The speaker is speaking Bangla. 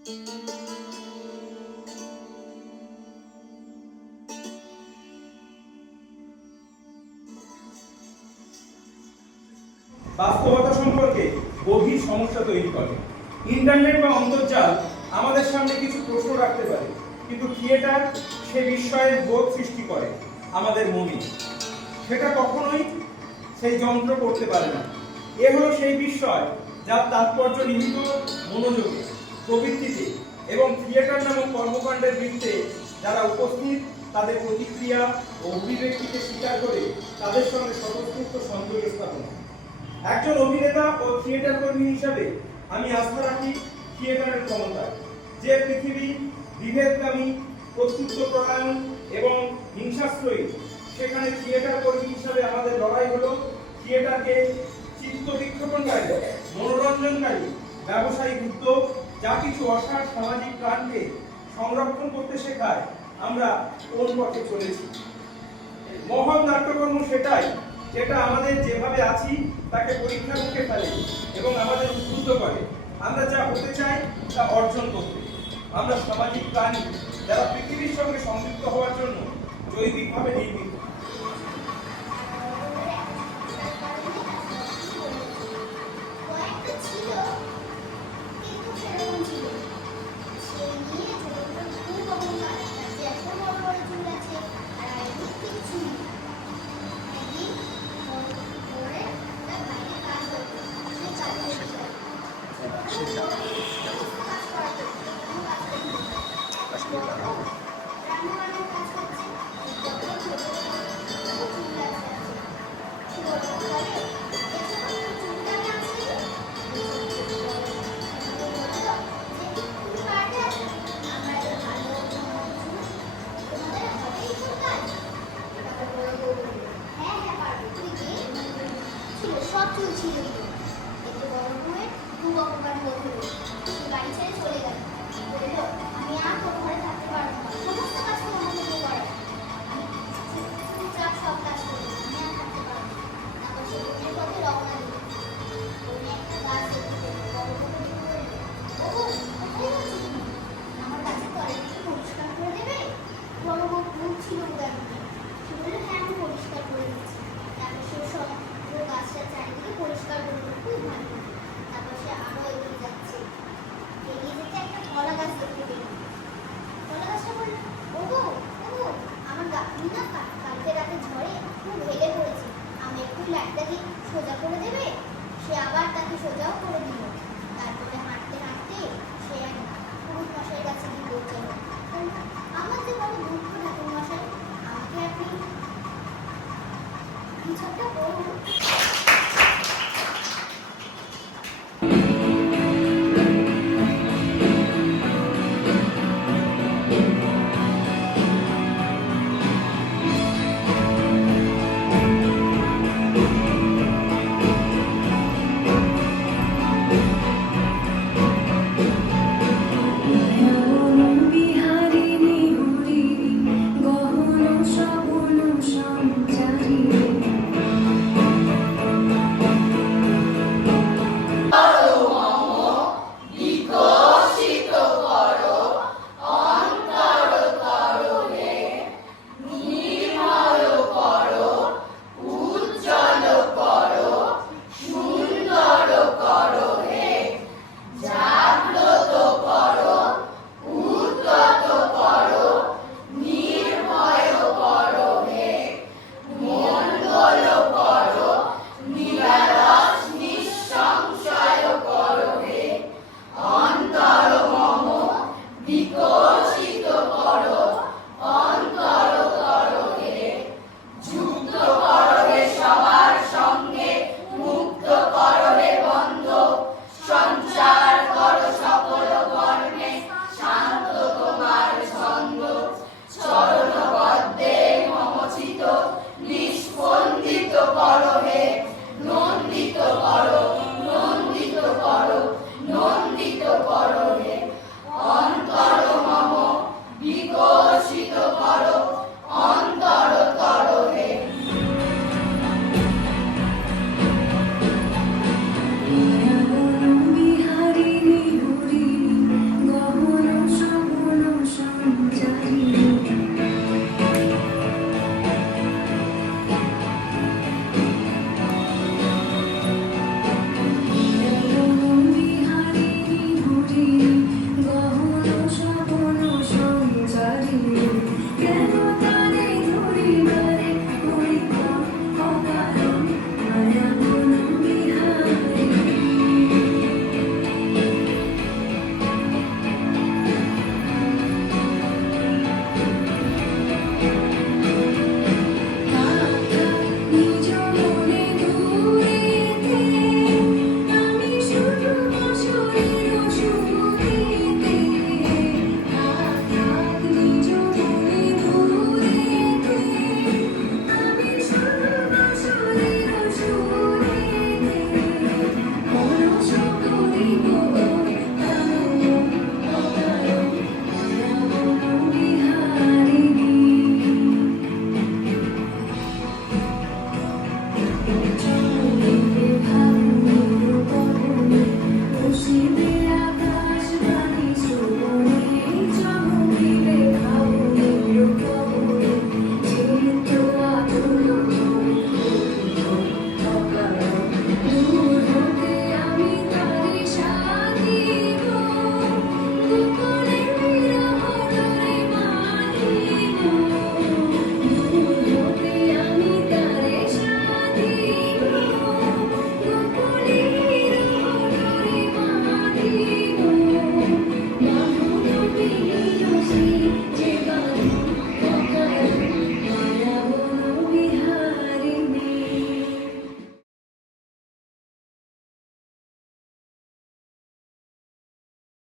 বাস্তবতা সম্পর্কে গভীর সমস্যা তৈরি করে। ইন্টারনেট বা অন্তর্জাল আমাদের সামনে কিছু প্রশ্ন রাখতে পারে, কিন্তু থিয়েটার সে বিস্ময়ের বোধ সৃষ্টি করে আমাদের মনে। সেটা কখনোই সেই যন্ত্র করতে পারে না। এ হলো সেই বিস্ময় যার তাৎপর্য নিহিত মনোযোগে, প্রবৃত্তিতে এবং থিয়েটার নামক কর্মকাণ্ডের বৃত্তে যারা উপস্থিত তাদের প্রতিক্রিয়া ও অভিব্যক্তিকে স্বীকার করে তাদের সঙ্গে স্বতঃস্ফূর্ত সংযোগ স্থাপন। একজন অভিনেতা ও থিয়েটার কর্মী হিসাবে আমি আস্থা রাখি থিয়েটারের ক্ষমতায়, যে পৃথিবী বিভেদকামী, কর্তৃত্বপরায়ণ এবং হিংসাশ্রয়ী, সেখানে থিয়েটার কর্মী হিসাবে আমাদের লড়াই হলো থিয়েটারকে চিত্ত বিক্ষেপণকারী, মনোরঞ্জনকারী ব্যবসায়িক উদ্যোগ যা কিছু অসার সামাজিক প্রাণকে সংরক্ষণ করতে শেখায় আমরা কোন পথে চলেছি। মহৎ নাট্যকর্ম সেটাই যেটা আমাদের যেভাবে আছি তাকে পরীক্ষার মুখে ফেলে এবং আমাদের উদ্বুদ্ধ করে আমরা যা হতে চাই তা অর্জন করতে। আমরা সামাজিক প্রাণী যারা পৃথিবীর সঙ্গে সংযুক্ত হওয়ার জন্য জৈবিকভাবে নির্মিত। পরিষ্কার করে খুব ভালো। তারপর সে আরো এগিয়ে যাচ্ছে, এগিয়ে যেতে একটা কলা গাছ